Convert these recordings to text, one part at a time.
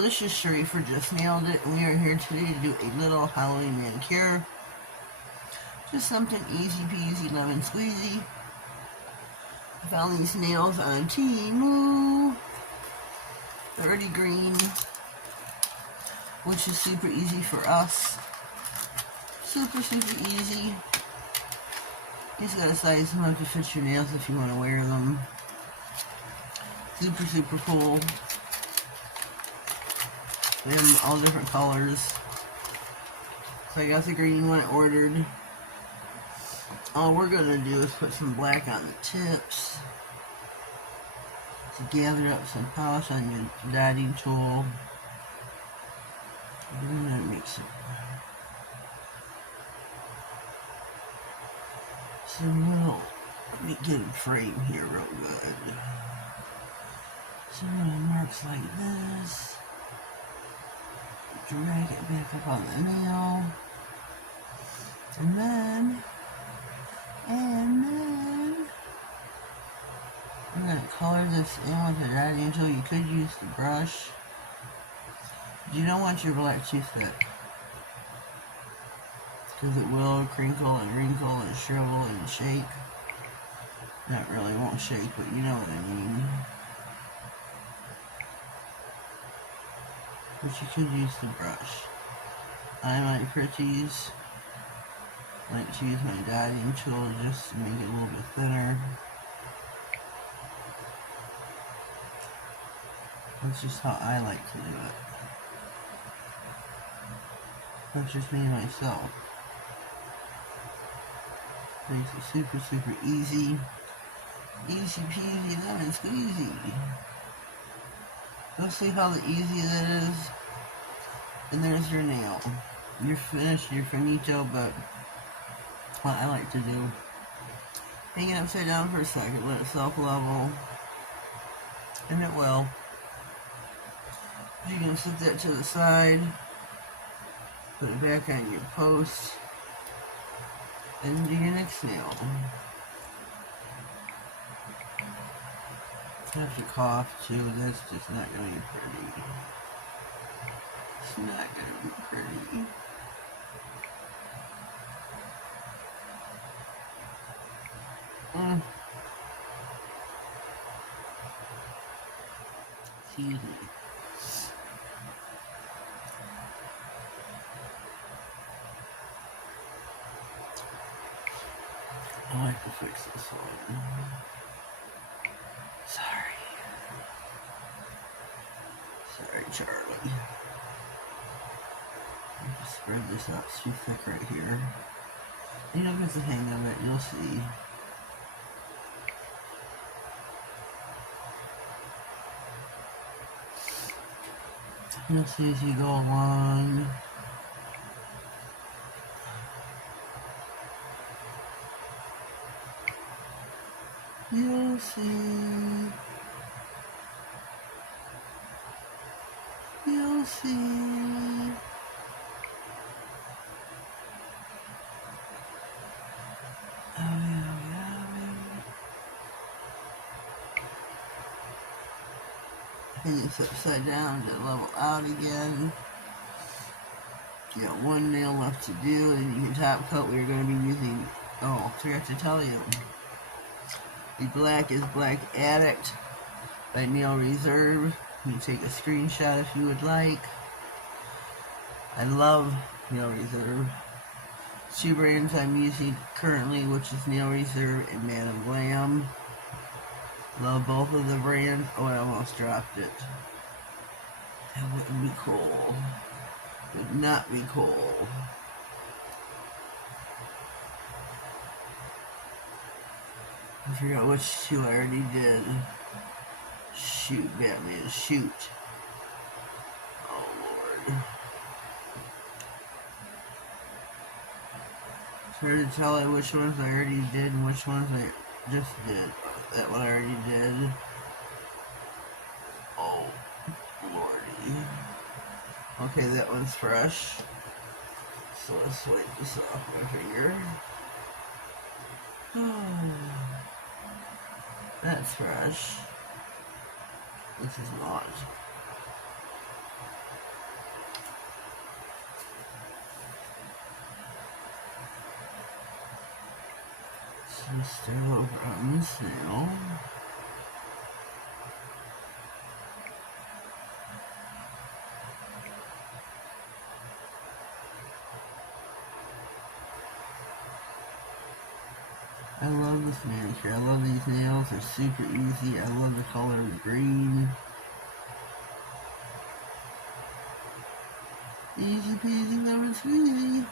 Hello, this is Sherry for Just Nailed It, and we are here today to do a little Halloween manicure. Just something easy peasy, lemon squeezy. I found these nails on Temu. They're already green, which is super easy for us. Super easy. You just gotta size them up to fit your nails if you want to wear them. Super cool. They have them all different colors. So I got the green one ordered. All we're gonna do is put some black on the tips to gather up some polish on your dotting tool. And then that makes some little, let me get a frame here real good. Some little marks like this. Drag it back up on the nail. And then I'm going to color this in with the dotting tool. You could use the brush. But you don't want your black too thick, because it will crinkle and wrinkle and shrivel and shake. Not really, won't shake, but you know what I mean. But you could use the brush. I like pretties. I like to use my dotting tool just to make it a little bit thinner. That's just how I like to do it. That's just me and myself. Makes it super easy. Easy peasy lemon squeezy. You'll see how easy that is. And there's your nail. You're finished, you're finito, but what I like to do, hang it upside down for a second, let it self-level, and it will. You're going to set that to the side, put it back on your post, and do your next nail. You have to cough too, that's just not going to be pretty. It's not going to be pretty. Excuse me. I like to fix this one. Sorry, Charlie. I'll just spread this out. It's too thick right here. You'll get the hang of it, you'll see. You'll see as you go along. You'll see. You'll see. Hang this upside down to level out again. You got one nail left to do, and you can top coat. We're going to be using, oh, I forgot to tell you. The black is Black Addict by Nail Reserve. You can take a screenshot if you would like. I love Nail Reserve. Two brands I'm using currently, which is Nail Reserve and Madam Glam. Love both of the brands. Oh, I almost dropped it. That wouldn't be cool. Would not be cool. I forgot which two I already did. Shoot, Batman, shoot. Oh, Lord. It's hard to tell which ones I already did and which ones I just did. That one I already did. Oh, Lordy. Okay, that one's fresh. So let's wipe this off my finger. That's fresh. This is not. Just start over on this nail. I love this manicure. I love these nails. They're super easy. I love the color green. Easy peasy lemon squeezy.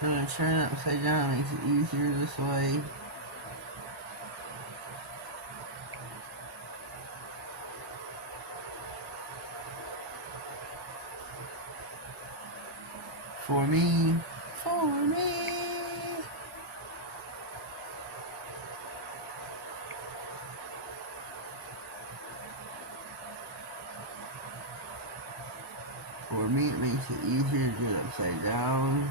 I'm going to turn it upside down. It makes it easier this way. For me. For me. For me, it makes it easier to do it upside down.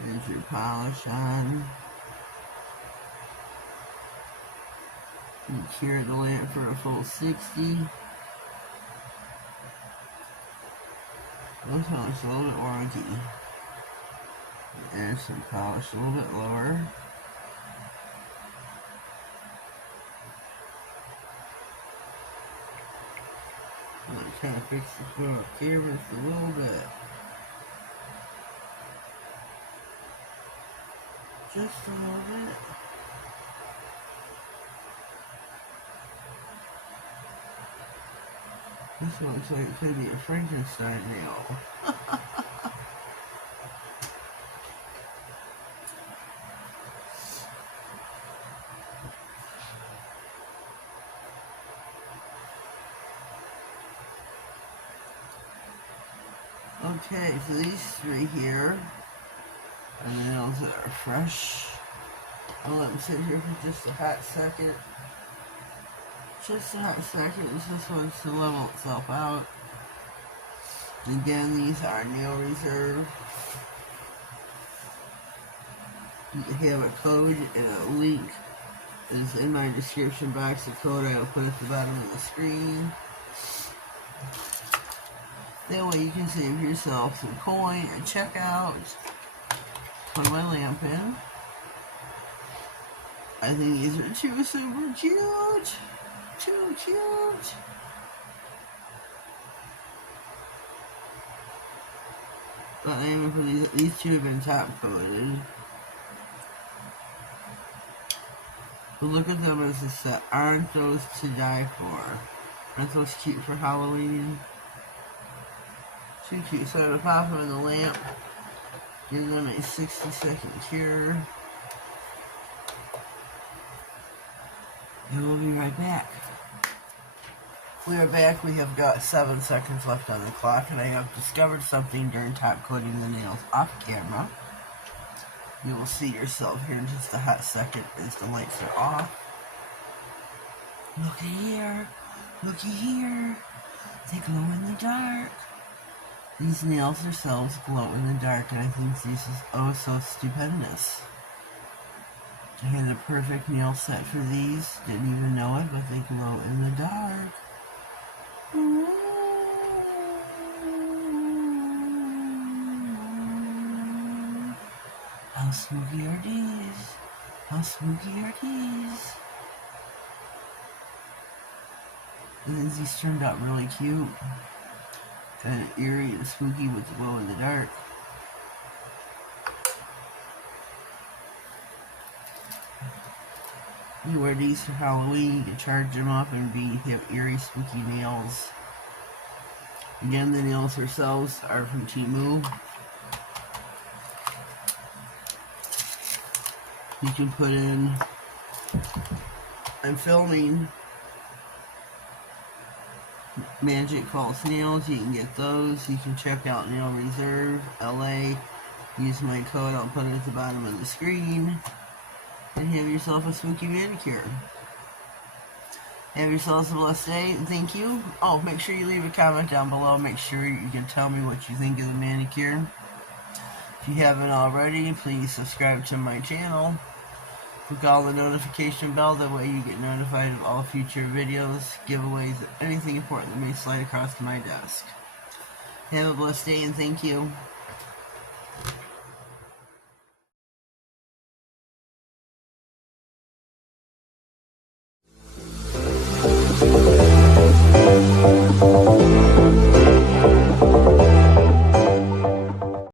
There's your polish on. You cure the lamp for a full 60. This one's a little bit wonky. There's some polish a little bit lower. I'm going to kind of fix the camera just a little bit. Just a little bit. This one looks like it could be a Frankenstein nail. Okay, so these three here are the nails that are fresh. I'll let them sit here for just a hot second. Just a hot second, this one's to level itself out. Again, these are nail reserve. You have a code and a link is in my description box. The code I will put at the bottom of the screen. That way you can save yourself some coin at checkout. Put my lamp in. I think these are too super cute. Too cute. But I am for these two have been top coated. But look at them as a set. Aren't those to die for? Aren't those cute for Halloween? Too cute. So I'm going to pop them in the lamp. Give them a 60-second cure. And we'll be right back. We are back. We have got 7 seconds left on the clock, and I have discovered something during top coating the nails off camera. You will see yourself here in just a hot second as the lights are off. Looky here. Looky here. They glow in the dark. These nails themselves glow in the dark, and I think this is oh so stupendous. I had the perfect nail set for these. Didn't even know it, but they glow in the dark. How spooky are these? How spooky are these? And these turned out really cute. Kind of eerie and spooky with the glow in the dark. You wear these for Halloween, you can charge them up and have eerie, spooky nails. Again, the nails themselves are from Temu. You can put in, I'm filming Magic False Nails. You can get those. You can check out Nail Reserve LA. Use my code, I'll put it at the bottom of the screen. And have yourself a spooky manicure. Have yourselves a blessed day, and thank you. Oh, make sure you leave a comment down below. Make sure you can tell me what you think of the manicure. If you haven't already, please subscribe to my channel. Click on the notification bell, that way you get notified of all future videos, giveaways, anything important that may slide across my desk. Have a blessed day and thank you.